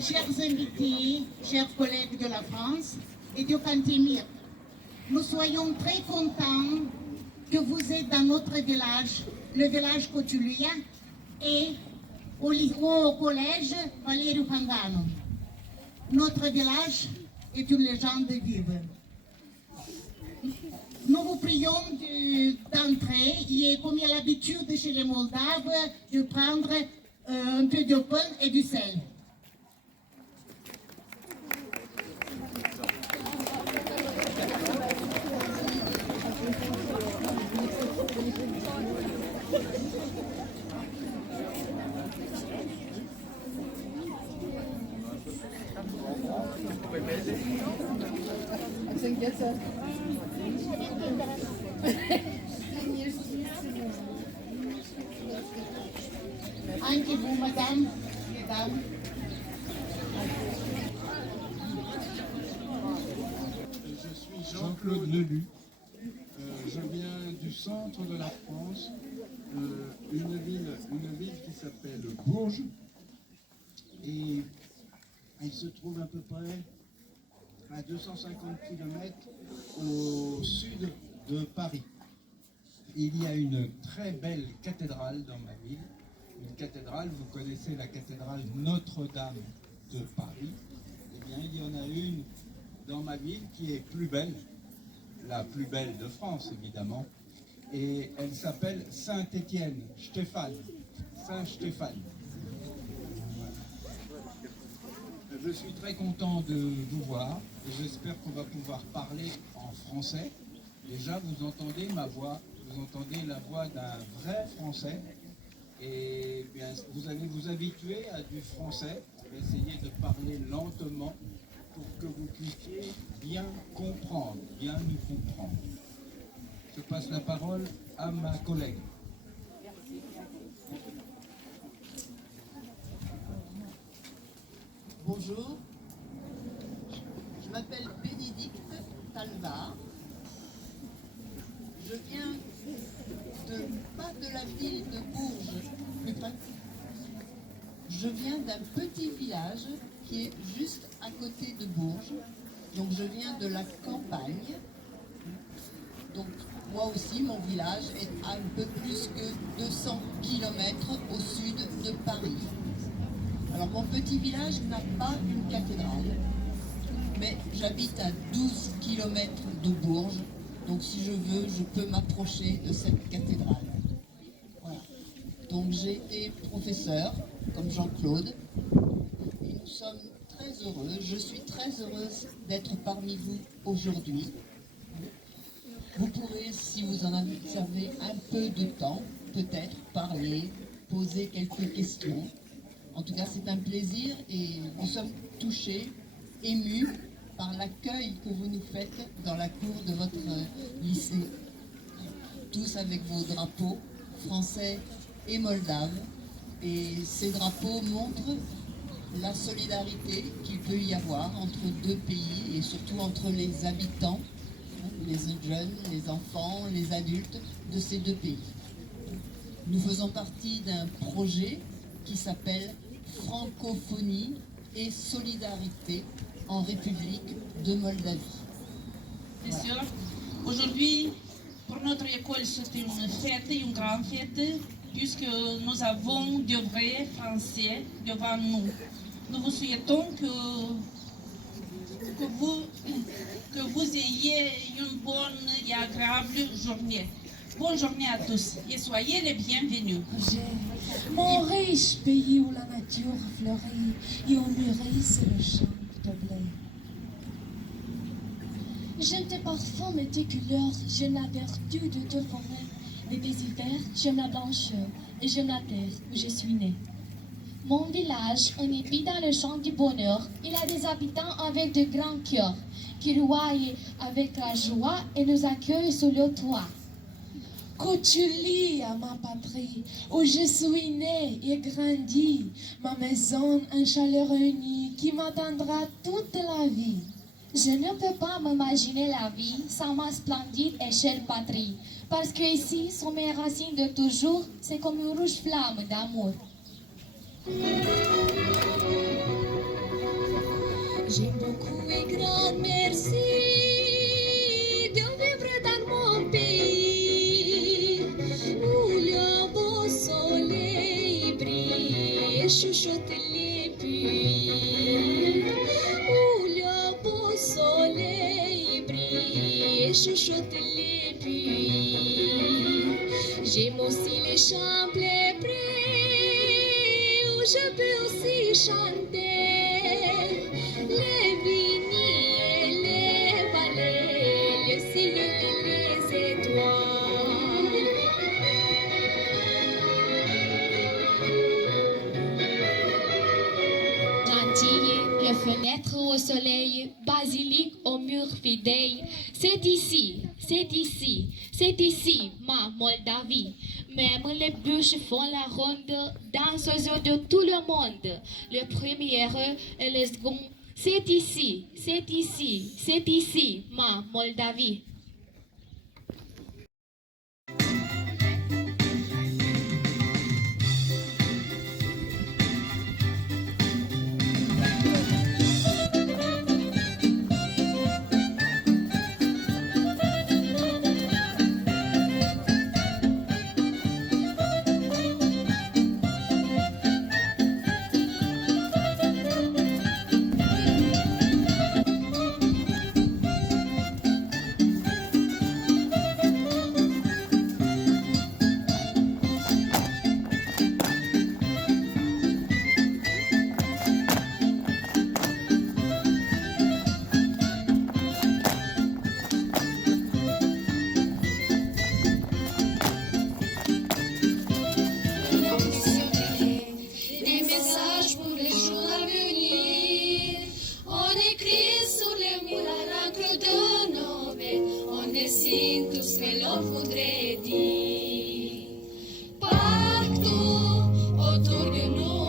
chers invités, chers collègues de la France et du Cantimir, nous soyons très contents que vous êtes dans notre village, le village Cotulia, et au collège Valério Pangano. Notre village est une légende vive. Nous vous prions d'entrer et comme il y a l'habitude chez les Moldaves de prendre un peu de pain et du sel. Anche vous, madame, mesdames. Je suis Jean-Claude Lelu. Je viens du centre de la France, une ville qui s'appelle Bourges. Et elle se trouve à peu près à 250 km au sud de Paris. Il y a une très belle cathédrale dans ma ville. Une cathédrale, vous connaissez la cathédrale Notre-Dame de Paris. Eh bien, il y en a une dans ma ville qui est plus belle, la plus belle de France évidemment, et elle s'appelle Saint-Étienne, Stéphane, Saint-Stéphane. Je suis très content de vous voir et j'espère qu'on va pouvoir parler en français. Déjà, vous entendez ma voix, vous entendez la voix d'un vrai Français. Et bien, vous allez vous habituer à du français, essayer de parler lentement pour que vous puissiez bien comprendre, bien nous comprendre. Je passe la parole à ma collègue. Bonjour, je m'appelle Bénédicte Talva. Je viens pas de la ville de Bourges, plus près. Je viens d'un petit village qui est juste à côté de Bourges. Donc je viens de la campagne. Donc moi aussi, mon village est à un peu plus que 200 km au sud de Paris. Alors mon petit village n'a pas une cathédrale, mais j'habite à 12 km de Bourges. Donc si je veux, je peux m'approcher de cette cathédrale. Voilà. Donc j'ai été professeur, comme Jean-Claude, et nous sommes très heureux. Je suis très heureuse d'être parmi vous aujourd'hui. Vous pourrez, si vous en avez un peu de temps, peut-être parler, poser quelques questions. En tout cas, c'est un plaisir et nous sommes touchés, émus par l'accueil que vous nous faites dans la cour de votre lycée. Tous avec vos drapeaux français et moldaves. Et ces drapeaux montrent la solidarité qu'il peut y avoir entre deux pays et surtout entre les habitants, les jeunes, les enfants, les adultes de ces deux pays. Nous faisons partie d'un projet qui s'appelle Francophonie et Solidarité en République de Moldavie. Bien sûr, aujourd'hui, pour notre école, c'est une fête, une grande fête, puisque nous avons des vrais Français devant nous. Nous vous souhaitons que vous ayez une bonne et agréable journée. Bonne journée à tous et soyez les bienvenus. Mon riche pays où la nature fleurit et on mûrisse le champ de blé. J'aime tes parfums et tes couleurs, j'aime la vertu de tes forêts. Les baisers verts, j'aime la blancheur et j'aime la terre où je suis née. Mon village, on est mis dans le champ du bonheur. Il a des habitants avec de grands cœurs qui roient avec la joie et nous accueillent sous le toit. Cotulia, ma patrie, où je suis né et grandi, ma maison, un chaleureux nid qui m'attendra toute la vie. Je ne peux pas m'imaginer la vie sans ma splendide et chère patrie, parce que ici sont mes racines de toujours, c'est comme une rouge flamme d'amour. J'aime beaucoup et grand merci de vivre dans mon pays où le beau soleil brille et chuchote les puits. Où le beau soleil brille et chuchote les puits. J'aime aussi les champs les prés où je peux aussi chanter. Les vignes et les vallées, le ciel et les étoiles. Gentille, les fenêtres au soleil, basilic au mur fidèle. C'est ici, c'est ici, c'est ici, ma Moldavie. Même les bûches font la ronde, dansent aux yeux de tout le monde. Le premier et le second. C'est ici, c'est ici, c'est ici, ma Moldavie. Des messages pour les jours à venir. On écrit sur les murs à l'encre de nos mains. On dessine tout ce que l'on voudrait dire. Partout autour de nous,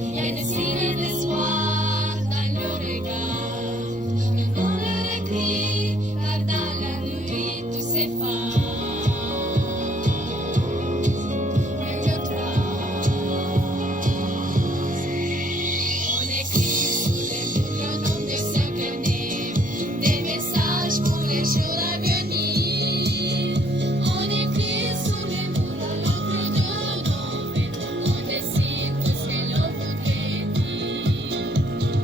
il y a des signes d'espoir dans le regard. Mais on leur écrit, car dans la nuit tout s'efface. On écrit sur les murs le nom de ceux qu'on aime, des messages pour les jours à venir. On écrit sur les murs à l'encre de nos mains, on dessine tout ce que l'on voudrait dire.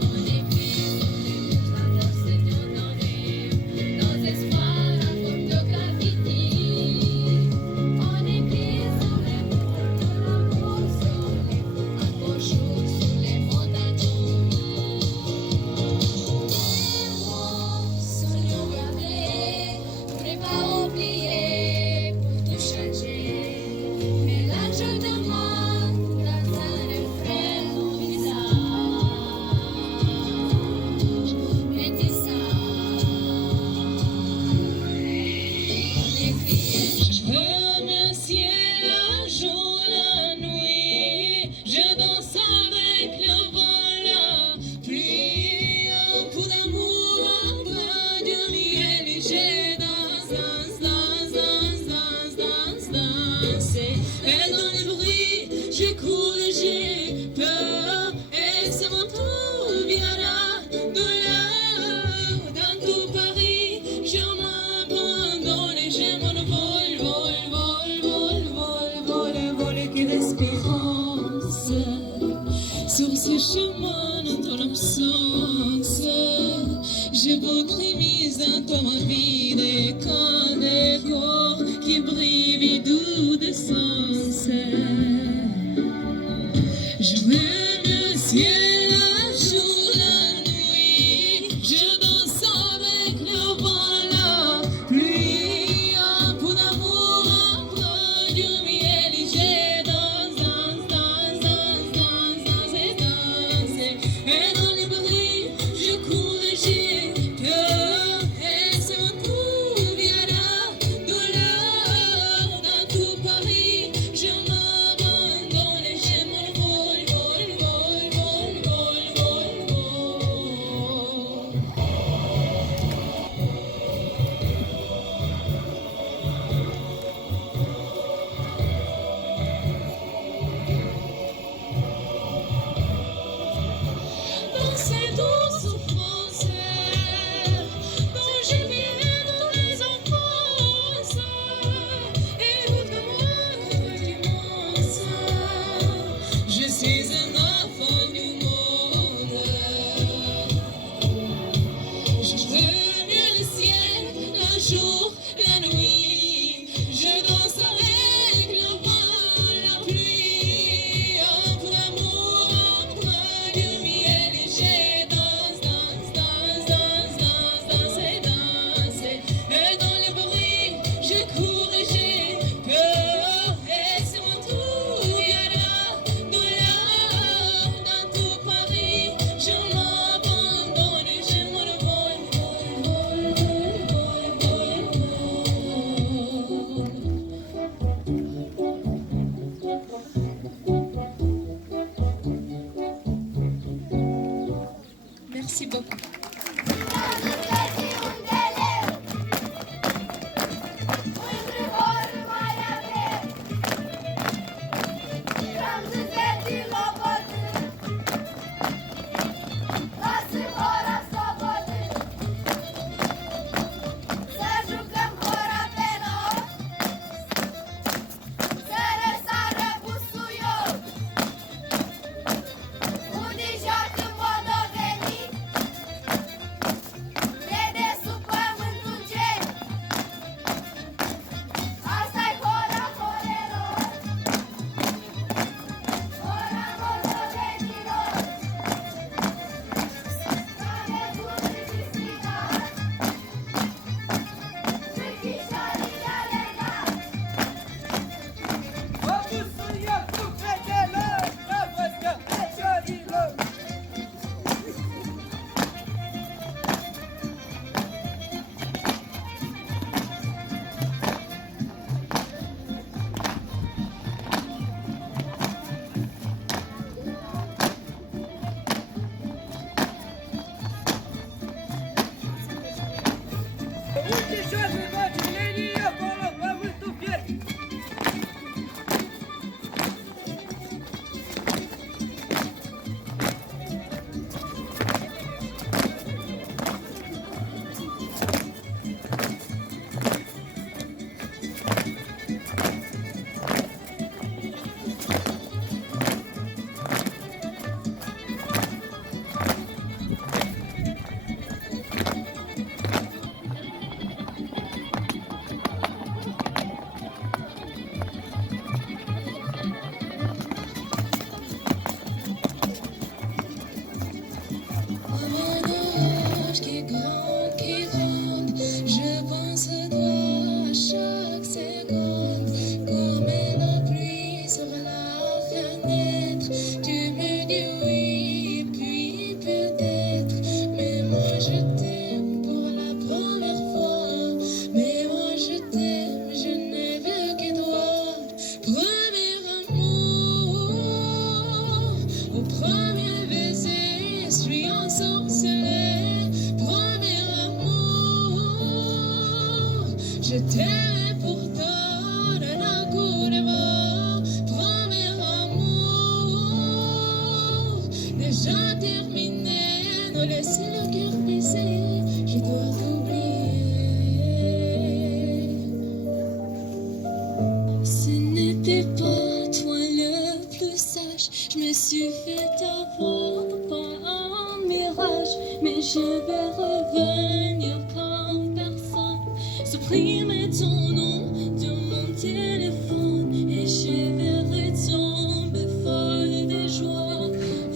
On écrit sur les murs la force de nos rêves, nos espoirs en forme de gravité. On écrit sur les murs de l'amour soleil, un beau jour sur les monts d'Anatolie. Des mots sont nous gravés, pour ne pas oublier, pour tout changer. Mélange de mots dans un refrain au visage, métissage. On écrit. Je remercie le jour, la nuit. Je danse avec le vent, la pluie. Un coup d'amour, un peu de miel. Et je danse, danse, danse, danse, danse, danse, danse. Et dans le bruit, je cours et j'ai peur. Et c'est mon tour viendra de là. Dans tout Paris, je m'abandonne et je m'envole, vol, vol, vol, vol, vol, vol, et que l'espérance sur ce chemin de ton absence. Je voudrais mise en toi ma vie, des camps, des corps qui brillent doux de sens. Je remercie le jour, la nuit. Je danse avec le vent, la pluie. Un peu d'amour, un peu de miel. Et je danse, danse, danse, danse, danse, danse, danse. Et dans les bruits, je cours et j'ai peur. Et c'est mon tour viendra de là. Dans tout Paris, je m'abandonne. Je t'aimais pourtant d'un coup de vent, premier amour, déjà terminé, ne laisse le cœur baisser, je dois t'oublier. Ce n'était pas toi le plus sage, je me suis fait avoir par un mirage, mais je vais revenir comme personne. Supprimer ton nom de mon téléphone et je vais retomber folle de joie,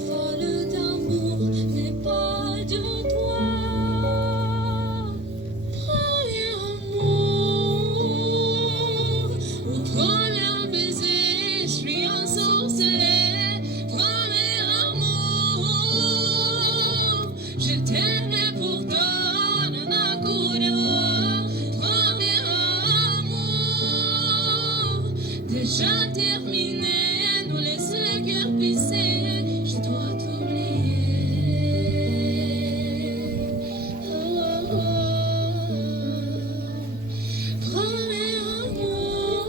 folle d'amour, mais pas de toi. Premier amour, au premier baiser, je suis ensorcelée. Premier amour, je t'aimais pourtant d'un coup de vent. Déjà terminé, nous laisse le cœur pisser, je dois t'oublier. Oh, oh, oh. Premier amour.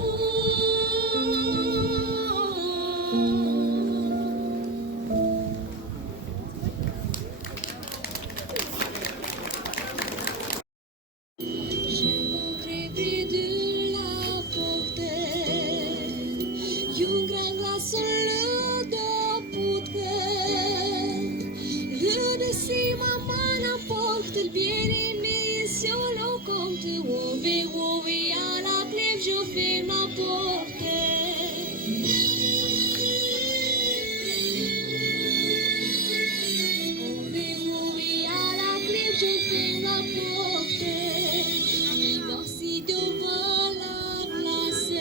Je m'entrée près de la porte. Un gran glaçon le dos poudre. Le dessus maman n'apporte le bien-aimé sur le compte. Ouvé, ouvé, à la clé, je fais ma porte. Ouvé, ouvé, à la clé, je fais ma porte. Voici devant la glace.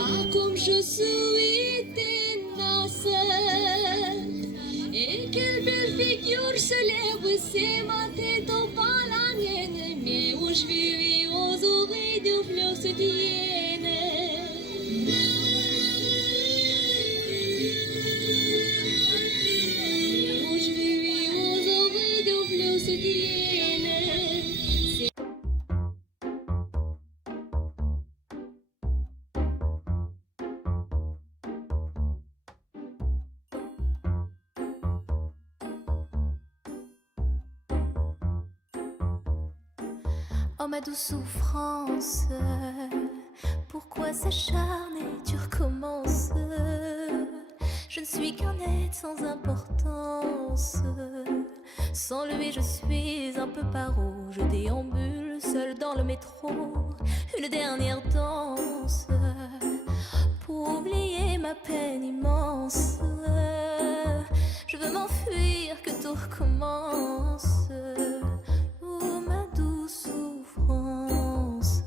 Ah, comme je suis tenace. Et quelle belle figure se lève, c'est ma tête au pas la mienne. Mais où je vis aux oreilles de fleurs se tiennent. Où je vis aux oreilles de fleurs se tiennent. Oh ma douce souffrance, pourquoi s'acharner, tu recommences. Je ne suis qu'un être sans importance. Sans lui je suis un peu paro. Je déambule seul dans le métro. Une dernière danse pour oublier ma peine immense. Je veux m'enfuir, que tout recommence. Oh ma douce souffrance.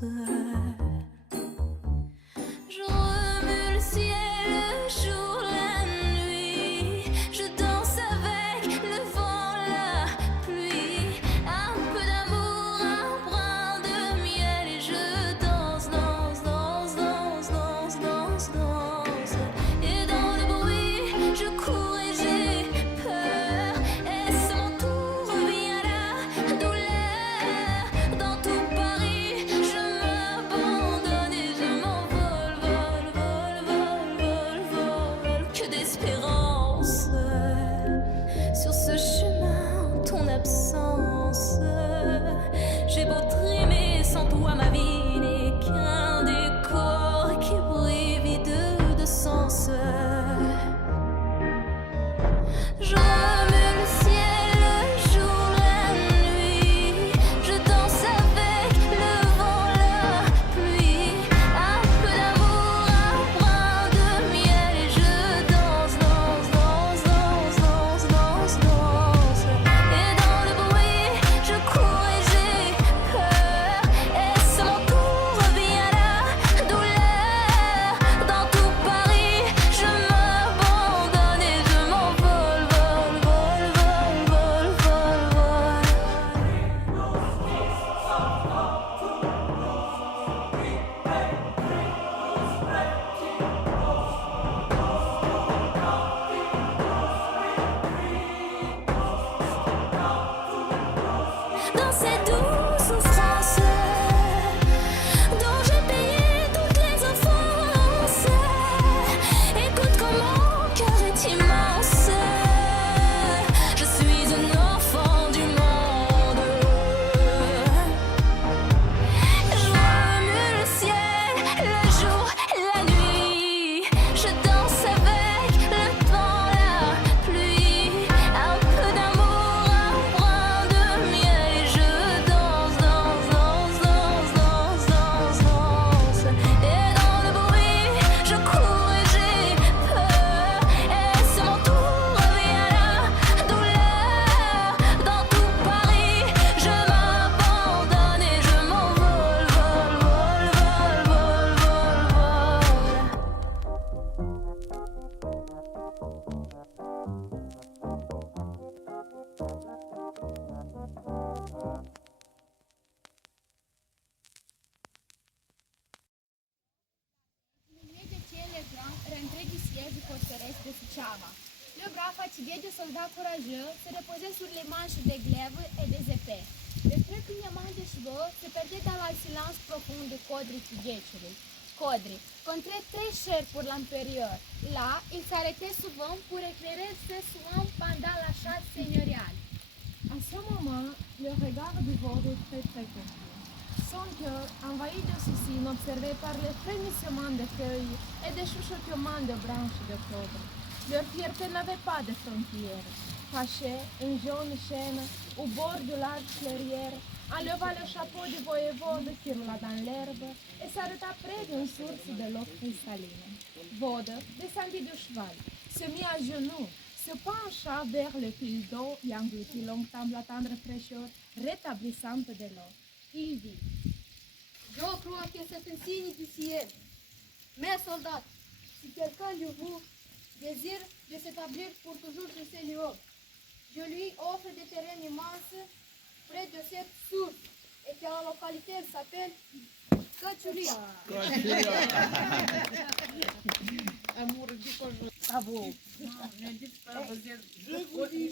Je remue le ciel, le jour, la nuit. Je danse avec le vent, la pluie. Un peu d'amour, un brin de miel. Et je danse, danse, danse, danse, danse, danse, danse. Et dans le bruit, je cours et j'ai peur. Est-ce mon tour? Reviens. dans ces douces souffrances dont j'ai payé toutes les offenses. Écoute comme mon cœur est immense. Je suis un enfant du monde. Je remue le ciel, le jour, la nuit. Je danse avec le temps, la pluie. Un peu d'amour, un brin de miel. Et je danse, danse, danse, danse, danse, danse, danse. Et dans le bruit, je cours et j'ai peur. Et c'est mon tour, vient la douleur. Dans tout Paris, je m'abandonne et je m'envole, vol, vol, vol, vol, vol, vol. Milieu détient les grands rentrés du siège du forteresse de Suceava. Le bras fatigué des soldats courageux se reposait sur les manches des glaives et des épées. Le trépignement des chevaux se perdait dans le silence profond de Codri Tigeciului. Codri, contrée très chère pour l'empereur. Là, il s'arrêtait souvent pour éclairer ses soins pendant la chasse seigneuriale. À ce moment, le regard du Vaud est très très confus. Son cœur, envahi de soucis, n'observait par les frémissements des feuilles et des chuchotements de branches de cobre. Leur fierté n'avait pas de frontières. Caché, une jaune chaîne, au bord de large clairière, enleva le chapeau du voyevode qui roula dans l'herbe et s'arrêta près d'une source de l'eau cristalline. Vaud descendit du cheval, se mit à genoux, se pencha vers le fil d'eau et engloutit longtemps la tendre fraîcheur rétablissante de l'eau. Il dit: Je crois que c'est un signe du ciel. Mes soldats, si quelqu'un de vous désire de s'établir pour toujours sur ces niveaux, je lui offre des terrains immenses près de cette source et que la localité s'appelle Căciulia. Je vous dis,